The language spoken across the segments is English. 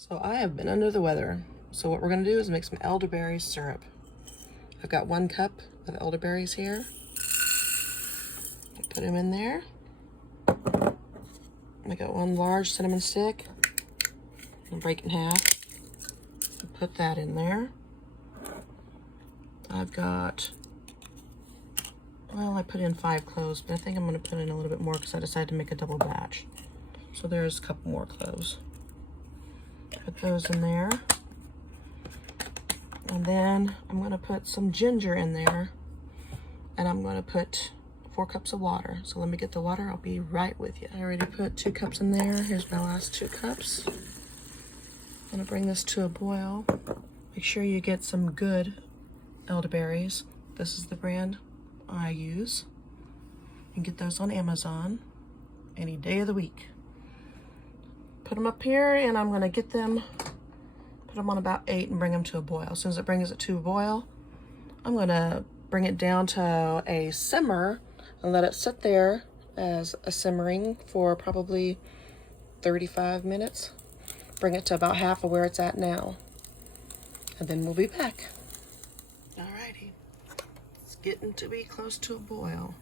So I have been under the weather. So what we're gonna do is make some elderberry syrup. I've got 1 cup of elderberries here. Put them in there. I got 1 large cinnamon stick. And break in half. Put that in there. I've got, well, I put in 5 cloves, but I think I'm gonna put in a little bit more because I decided to make a double batch. So there's a couple more cloves. Put those in there. And then I'm gonna put some ginger in there, and I'm gonna put 4 cups of water. So let me get the water, I'll be right with you. I already put 2 cups in there. Here's my last 2 cups. I'm gonna bring this to a boil. Make sure you get some good elderberries. This is the brand I use. You can get those on Amazon any day of the week. Put them up here, and I'm gonna get them, put them on about 8 and bring them to a boil. As soon as it brings it to a boil, I'm gonna bring it down to a simmer and let it sit there as a simmering for probably 35 minutes. Bring it to about half of where it's at now. And then we'll be back. Alrighty, it's getting to be close to a boil.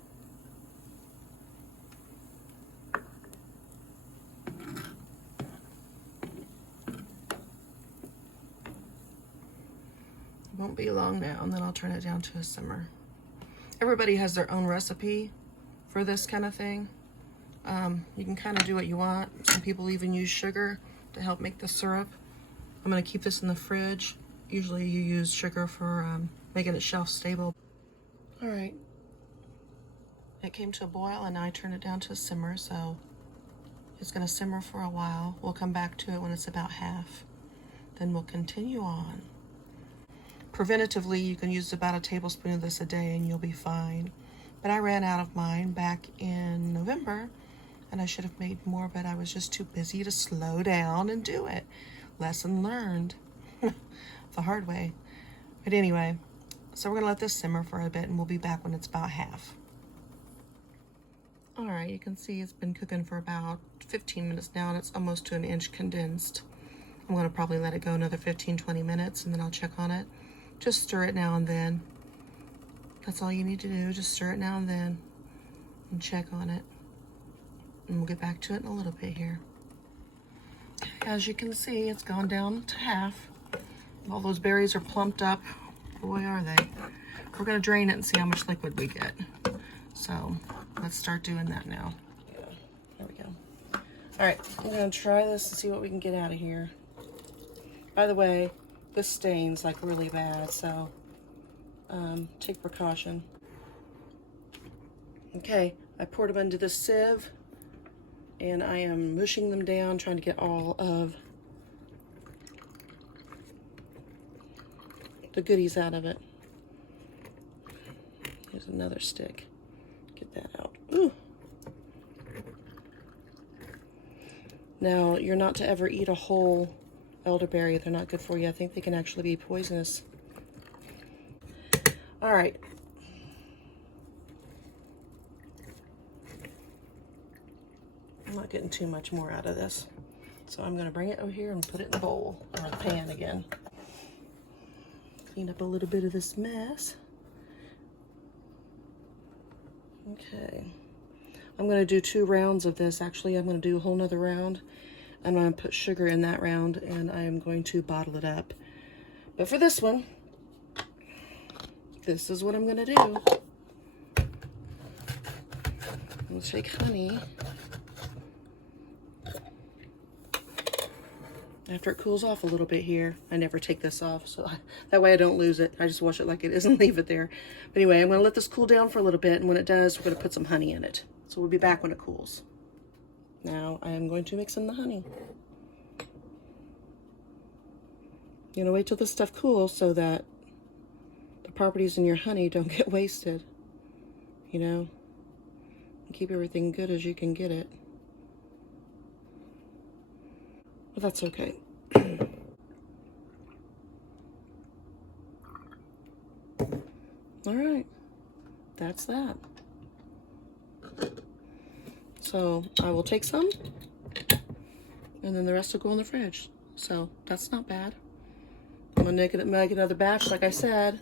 Won't be long now, and then I'll turn it down to a simmer. Everybody has their own recipe for this kind of thing. You can kind of do what you want. Some people even use sugar to help make the syrup. I'm gonna keep this in the fridge. Usually you use sugar for making it shelf stable. All right, it came to a boil, and now I turn it down to a simmer, so it's gonna simmer for a while. We'll come back to it when it's about half. Then we'll continue on. Preventatively, you can use about a tablespoon of this a day and you'll be fine. But I ran out of mine back in November, and I should have made more, but I was just too busy to slow down and do it. Lesson learned the hard way. But anyway, so we're gonna let this simmer for a bit, and we'll be back when it's about half. All right, you can see it's been cooking for about 15 minutes now, and it's almost to 1 inch condensed. I'm gonna probably let it go another 15-20 minutes, and then I'll check on it. Just stir it now and then. That's all you need to do, just stir it now and then and check on it. And we'll get back to it in a little bit here. As you can see, it's gone down to half. All those berries are plumped up. Boy, are they. We're gonna drain it and see how much liquid we get. So let's start doing that now. Yeah, there we go. All right, I'm gonna try this and see what we can get out of here. By the way, this stains like really bad, so take precaution. Okay, I poured them into this sieve, and I am mushing them down, trying to get all of the goodies out of it. Here's another stick. Get that out. Ooh. Now, you're not to ever eat a whole elderberry. They're not good for you. I think they can actually be poisonous. All right. I'm not getting too much more out of this. So I'm gonna bring it over here and put it in the bowl, or the pan again. Clean up a little bit of this mess. Okay. I'm gonna do 2 rounds of this. Actually, I'm gonna do a whole nother round. I'm going to put sugar in that round, and I am going to bottle it up. But for this one, this is what I'm going to do. I'm going to take honey. After it cools off a little bit here, I never take this off, so that way I don't lose it. I just wash it like it is and leave it there. But anyway, I'm going to let this cool down for a little bit, and when it does, we're going to put some honey in it. So we'll be back when it cools. Now I am going to mix in the honey. You're gonna wait till this stuff cools so that the properties in your honey don't get wasted. You know, and keep everything good as you can get it. But that's okay. All right, that's that. So I will take some, and then the rest will go in the fridge. So that's not bad. I'm gonna make another batch, like I said,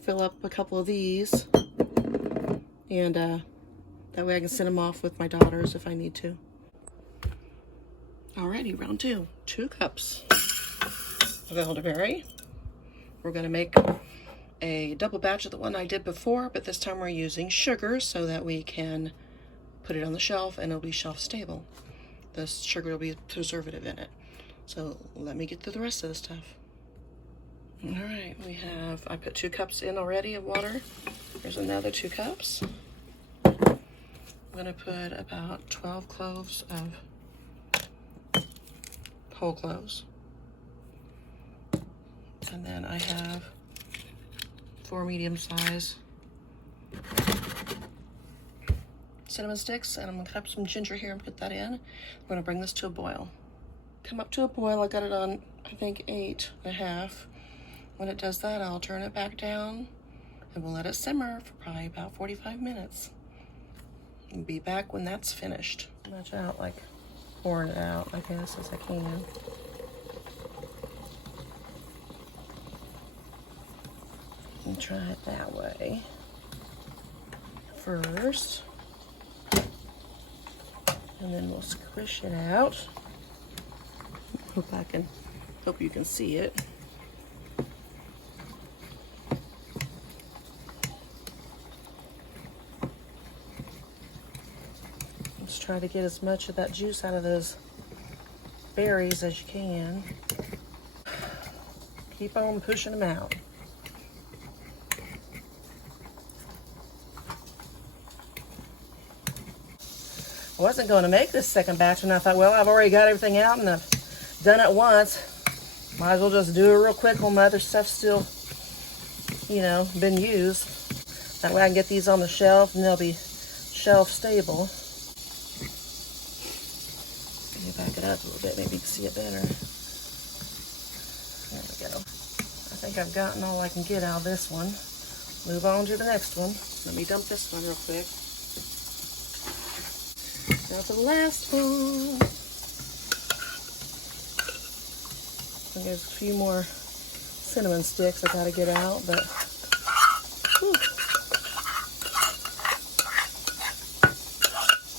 fill up a couple of these, and that way I can send them off with my daughters if I need to. Alrighty, round 2. 2 cups of elderberry. We're gonna make a double batch of the one I did before, but this time we're using sugar so that we can put it on the shelf and it'll be shelf stable. The sugar will be preservative in it. So let me get through the rest of the stuff. All right, I put 2 cups in already of water. There's another 2 cups. I'm gonna put about 12 cloves of whole cloves. And then I have 4 medium size cinnamon sticks, and I'm gonna cut up some ginger here and put that in. I'm gonna bring this to a boil. Come up to a boil. I got it on, I think, 8.5. When it does that, I'll turn it back down and we'll let it simmer for probably about 45 minutes. And be back when that's finished. Much out, like pouring it out, I guess, as I can. And try it that way first. And then we'll squish it out. Hope you can see it. Let's try to get as much of that juice out of those berries as you can. Keep on pushing them out. I wasn't going to make this second batch, and I thought, well, I've already got everything out and I've done it once. Might as well just do it real quick while my other stuff's still, you know, been used. That way I can get these on the shelf and they'll be shelf stable. Let me back it up a little bit, maybe you can see it better. There we go. I think I've gotten all I can get out of this one. Move on to the next one. Let me dump this one real quick. Now to the last one. There's a few more cinnamon sticks I gotta get out, but whew.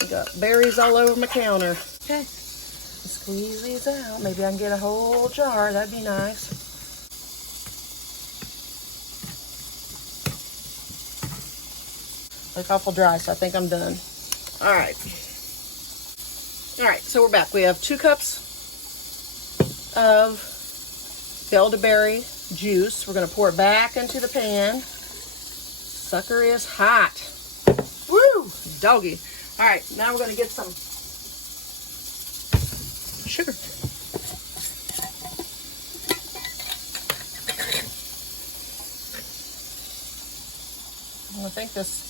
I got berries all over my counter. Okay, squeeze these out. Maybe I can get a whole jar. That'd be nice. Look awful dry, so I think I'm done. All right. All right, so we're back. We have 2 cups of the elderberry juice. We're gonna pour it back into the pan. Sucker is hot. Woo, doggy. All right, now we're gonna get some sugar. I think this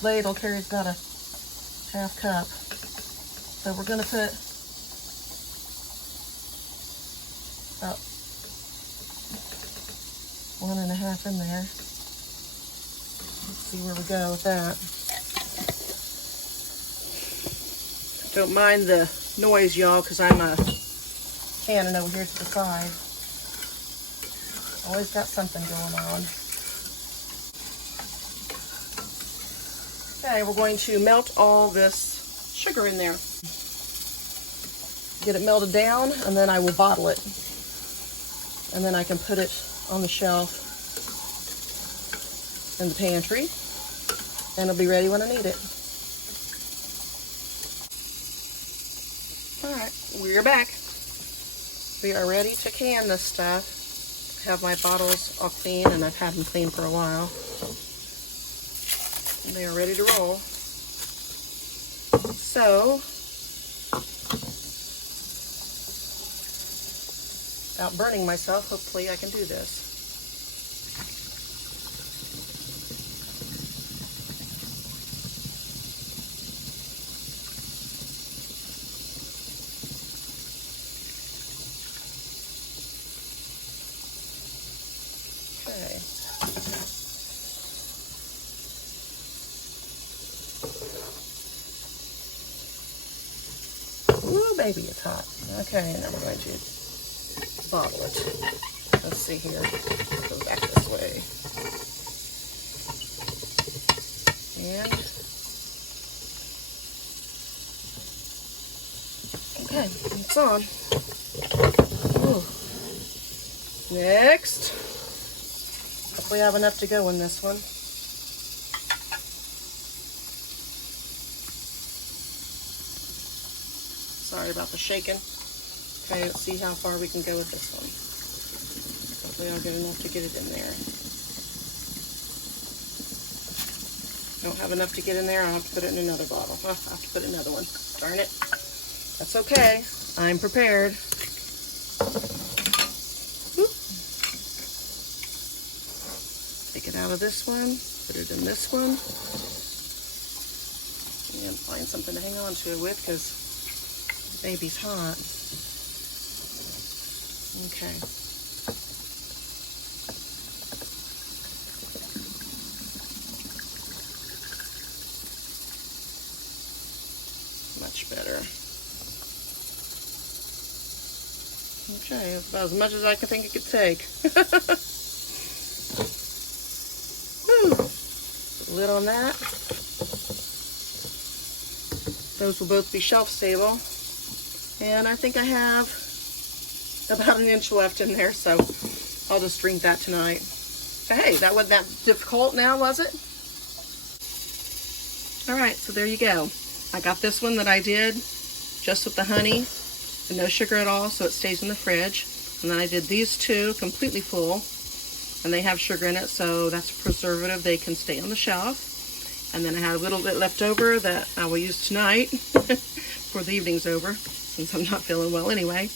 ladle carries about a half cup. So we're gonna put about 1.5 in there. Let's see where we go with that. Don't mind the noise, y'all, because I'm canning over here to the side. Always got something going on. Okay, we're going to melt all this sugar in there. Get it melted down, and then I will bottle it. And then I can put it on the shelf in the pantry, and it'll be ready when I need it. All right, we're back. We are ready to can this stuff. I have my bottles all clean, and I've had them clean for a while. And they are ready to roll. So, without burning myself, hopefully I can do this. Okay. baby, it's hot. Okay, and then we're going to bottle it. Let's see here. Go back this way. And okay, it's on. Ooh. Next, we have enough to go in this one. Sorry about the shaking. Okay, let's see how far we can go with this one. Hopefully I'll get enough to get it in there. Don't have enough to get in there, I'll have to put it in another bottle. I'll have to put another one. Darn it. That's okay. I'm prepared. Whoop. Take it out of this one, put it in this one, and find something to hang on to it with because baby's hot. Okay. Much better. Okay, that's about as much as I could think it could take. Whew. Put a lid on that. Those will both be shelf stable. And I think I have about an inch left in there, so I'll just drink that tonight. Hey, that wasn't that difficult now, was it? All right, so there you go. I got this one that I did just with the honey and no sugar at all, so it stays in the fridge. And then I did these two completely full, and they have sugar in it, so that's a preservative. They can stay on the shelf. And then I had a little bit left over that I will use tonight before the evening's over, since I'm not feeling well anyway.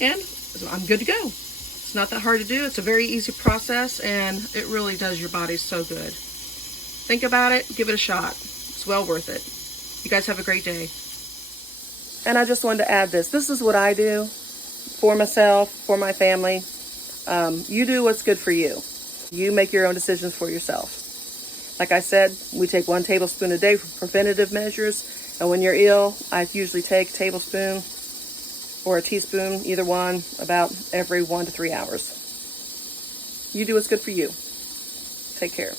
And so I'm good to go. It's not that hard to do. It's a very easy process, and it really does your body so good. Think about it. Give it a shot. It's well worth it. You guys have a great day. And I just wanted to add this. This is what I do for myself, for my family. You do what's good for you. You make your own decisions for yourself. Like I said, we take 1 tablespoon a day for preventative measures. And when you're ill, I usually take a tablespoon or a teaspoon, either one, about every 1 to 3 hours. You do what's good for you. Take care.